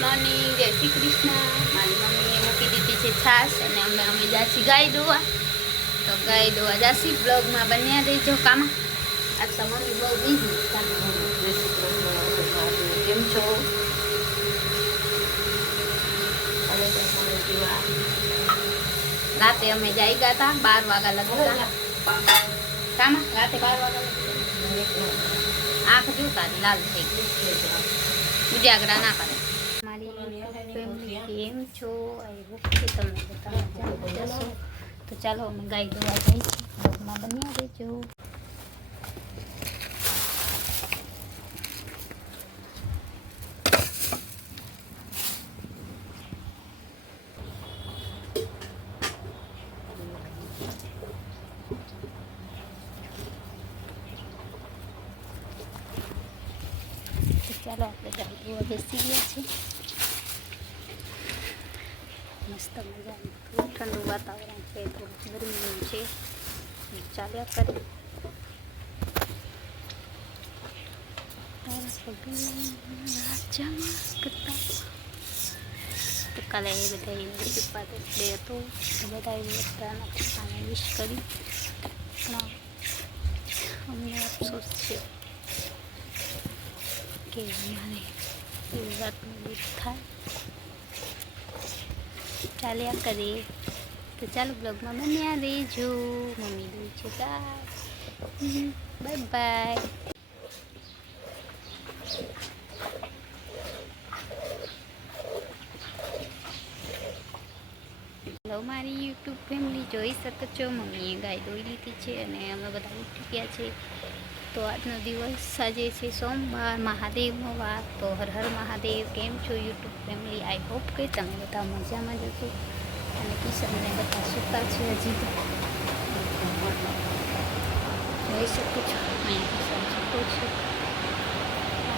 Morning, જય શ્રી કૃષ્ણ. મારી મમ્મીએ મૂકી દીધી છે છાશ અને અમે જાસી ગાય દોવા. તો ગાય દોવા જાસી. બ્લોગમાં બન્યા રહીજો કામ. આ તો મમ્મી બહુ બીઝી. કેમ છો? રાતે અમે જઈ ગયા હતા 12 વાગ્યા લગતા કામ. રાતે 12 વાગ્યા આંખ જોતા લાલ થઈ ગઈ. ઉજાગરા ના કરે. મારી ફેમિલી કેમ છો? આઈ હોપ કે તમે બધા મજામાં જશો. તો ચાલો અમે ગાય દોવા જઈએ. બ્લોગમાં બન્યા રહેજો. ચાલો આપણે ગાય દોવા બેસી ગયા છે. મસ્ત મજાનું થોડું ઠંડુ વાતાવરણ છે, થોડું ગરમીનું છે. ચાલ્યા કરે. તો કાલે એ બધા ચૂપા ડે હતો. બધા બધાના પપ્પાને વિશ કરી. પણ અમને અફસોસ છે કે મારે એવી વાતનું દુઃખ થાય. ચાલ્યા કરે. તો ચાલો બ્લોગમાં બન્યા રહેજો. મમ્મી દઉં છે ગાય. Bye bye. હેલો મારી યુટ્યુબ ફેમિલી, જોઈ શકો છો મમ્મીએ ગાય દોઈ લીધી છે અને અમે બધા ઉઠી ગયા છે. તો આજનો દિવસ આજે છે સોમવાર, મહાદેવનો વાર. તો હર હર મહાદેવ. કેમ છો યુટ્યુબ ફેમિલી? આઈ હોપ કે તમે બધા મજામાં જશો. અને કિશનને બધા સૂતા છે હજી તો. જોઈ શકો છો અહીંયા કિશન સૂતો છે.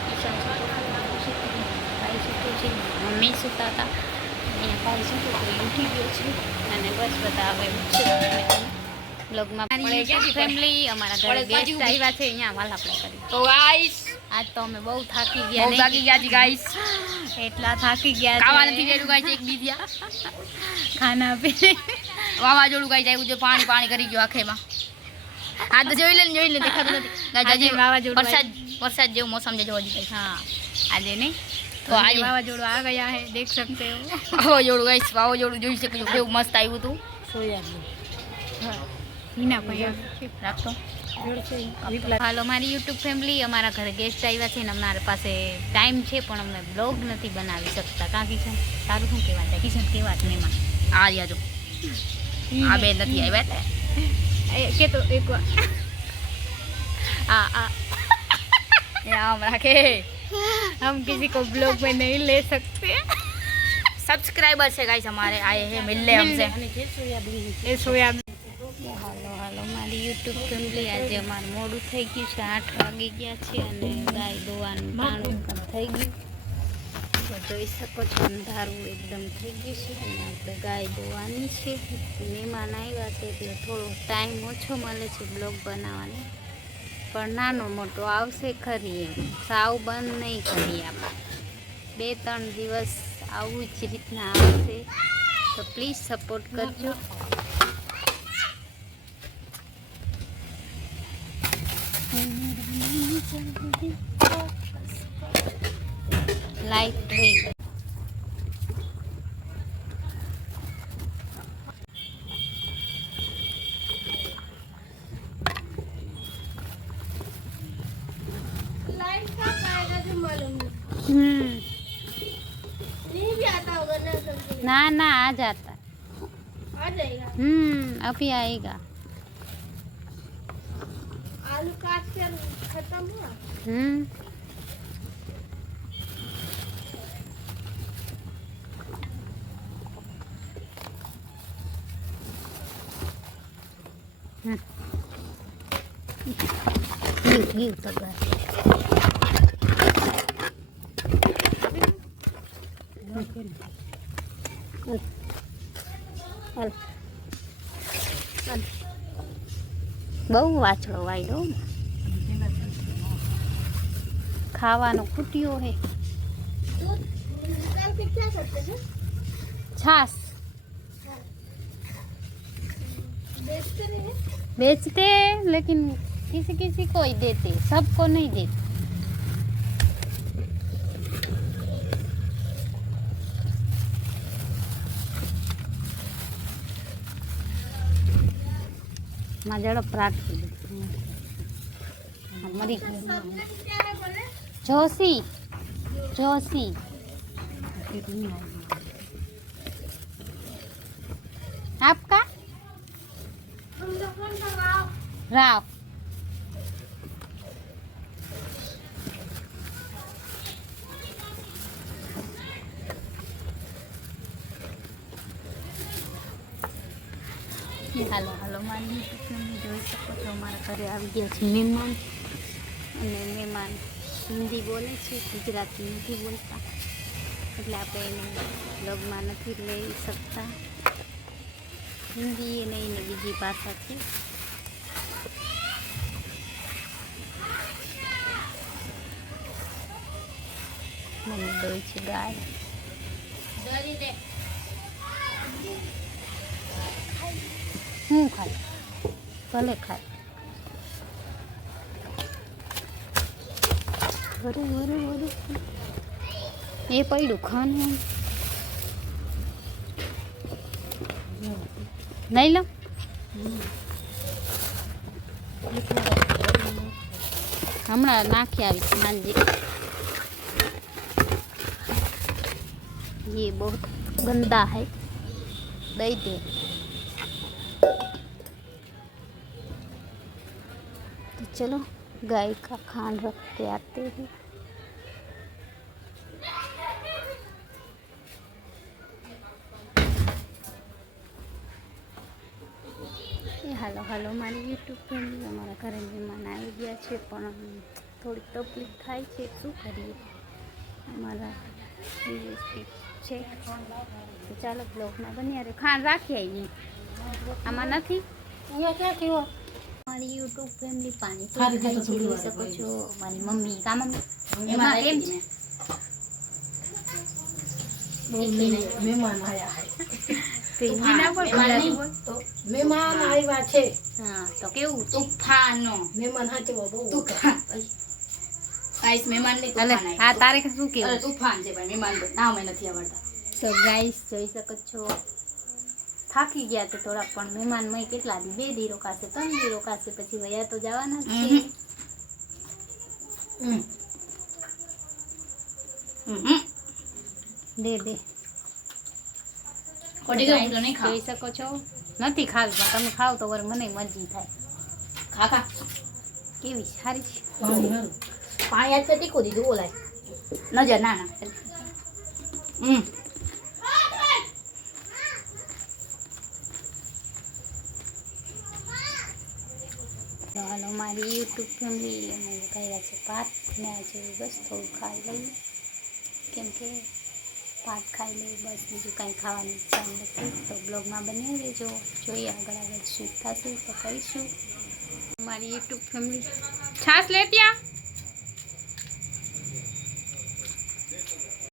કિશન સૂતો ભાઈ સૂતો છે. મમ્મી સૂતા હતા. અહીંયા ભાઈ સૂતો તો ઉઠી ગયો છે. અને બસ બધા હવે બ્લોગમાં ફેમિલી અમારા ઘરે ગેસ્ટ આવ્યા છે. અહીંયા વાલ આપણે કરી. તો ગાઈસ આજ તો અમે બહુ થાકી ગયા. બહુ થાકી ગયા છી ગાઈસ. એટલા થાકી ગયા છે. ખાવા નથી કર્યું ગાઈસ. એક બીજા ખાના પીને વાવાઝોડું ગાઈસ આવ્યું છે. પાણી પાણી કરી ગયો આખેમાં. આ તો જોઈ લે દેખાતું નથી ગાઈસ. આજે વાવાઝોડું વરસાદ જેવું મોસમ છે. જોવા જઈએ. હા આજે નહીં તો આજે વાવાઝોડું આ ગયા હે. દેખ सकते हो વાવાઝોડું ગાઈસ. વાવાઝોડું જોઈ શકો છો કેવું મસ્ત આવ્યું હતું. સોયાબીન હા હિના ભાઈ રાખતો. હાલો મારી યુટ્યુબ ફેમિલી, અમારા ઘરે ગેસ્ટ આવ્યા છે ને અમારા પાસે ટાઈમ છે પણ અમે બ્લોગ નથી બનાવી શકતા. કાં કિશન તારું શું કહેવા છે? કિશન કેવા જ મહેમાન આ જો આ બે નથી આવ્યા કે તો એક વાર આમ રાખે. हम किसी को ब्लॉग में नहीं ले सकते. सब्सक्राइबर से गाइस हमारे आए हैं मिलने हमसे. ये सोयाबीन. હાલો મારી યુટ્યુબ ફેમિલી, આજે અમારે મોડું થઈ ગયું છે. 8 વાગી ગયા છે અને ગાય દોવાનું ટાણું પણ થઈ ગયું. તો જોઈ શકો છો અંધારું એકદમ થઈ ગયું છે અને આપણે ગાય દોવાની છે. મહેમાન આવ્યા છે એટલે થોડો ટાઈમ ઓછો મળે છે બ્લોગ બનાવવાનો. પણ નાનો મોટો આવશે ખરી. એમ સાવ બંધ નહીં કરીએ આપણે. 2-3 દિવસ આવું જ રીતના આવશે. તો પ્લીઝ સપોર્ટ કરજો. લાઈટ થઈ ગઈ. ना ना आ जाता. आ जाएगा. अभी आएगा. आलू काट कर खत्म हुआ. Give the guy. બહુ વાછળો વાયડો ખાવાનો ખૂટ્યો હે. क्या करते थे? छाछ बेचते नहीं है? बेचते हैं, लेकिन किसी किसी को ही देते, सबको नहीं देते। झड़प राखी मरी क्या है बोले? जोशी जोशी आपका हम लोग कौन सा गाँव? राव હાલો હાલો મારી તમે જોઈ શકો છો અમારા ઘરે આવી ગયા છે મહેમાન, અને મહેમાન હિન્દી બોલે છે, ગુજરાતી નથી બોલતા, એટલે આપણે એને બ્લોગમાં નથી લઈ શકતા. હિન્દી અને એની બીજી ભાષા છે. મને દોય છે ગાય. હું ખાય ભલે ખાય. વરે વરે વરે એ પડ્યું ખાનું લઈ લો. હમણાં નાખી આવી સાંજે. ये बहुत गंदा है, दे दे. तो चलो गाय का खान रख के आते हैं. હાલો હાલો મારી યુટ્યુબ ફેમિલી, અમારા ઘરે મહેમાન આવી ગયા છે, પણ થોડીક તકલીફ થાય છે, શું કરીએ, અમારા છે. તો ચાલો બ્લોગમાં બની યારે ખાંડ રાખીએ નહીં, આમાં નથી. અહીંયા ક્યાં થયો? મારી યુટ્યુબ ફેમિલી પાણી ખાઈ છે, જોઈ શકો છો. મારી મમ્મી કા મમ્મી એમાં કેમ છે? મહેમાન આવ્યા મહેમાન આવ્યા છે. હા તો કેવું તુફાનો મહેમાન હાચવો બહુ ગાઈસ મહેમાન ની અલે હા તારે શું કેવું? તુફાન છે ભાઈ, મહેમાન નામ નથી આવડતા. તો ગાઈસ જોઈ શકો છો થાકી ગયા તો થોડા, પણ મહેમાન મય કેટલા દી 2 દી રોકાશે, 3 દી રોકાશે, પછી વયા તો જવાના જ છે. દે દે કોડી ગયું તો નહીં ખાવ. જોઈ શકો છો નથી ખાવી, પણ તમે ખાવ તો વર મને મરજી થાય. ખા ખા. કેવી સારી છે. પાણી આજ તીખું દીધું ઓલાય નજર ના ના. હાલો મારી યુટ્યુબ ફેમિલી, અમે કર્યા છે ભાત ને આજે બસ થોડું ખાઈ લઈએ, કેમ કે ભાત ખાઈ લઈએ બસ, બીજું કાંઈ ખાવાની ઈચ્છા નથી. તો બ્લોગમાં બની રહેજો, જોઈએ આગળ આગળ શું થશે તો કરીશું. મારી યુટ્યુબ ફેમિલી છાશ લેતી આ.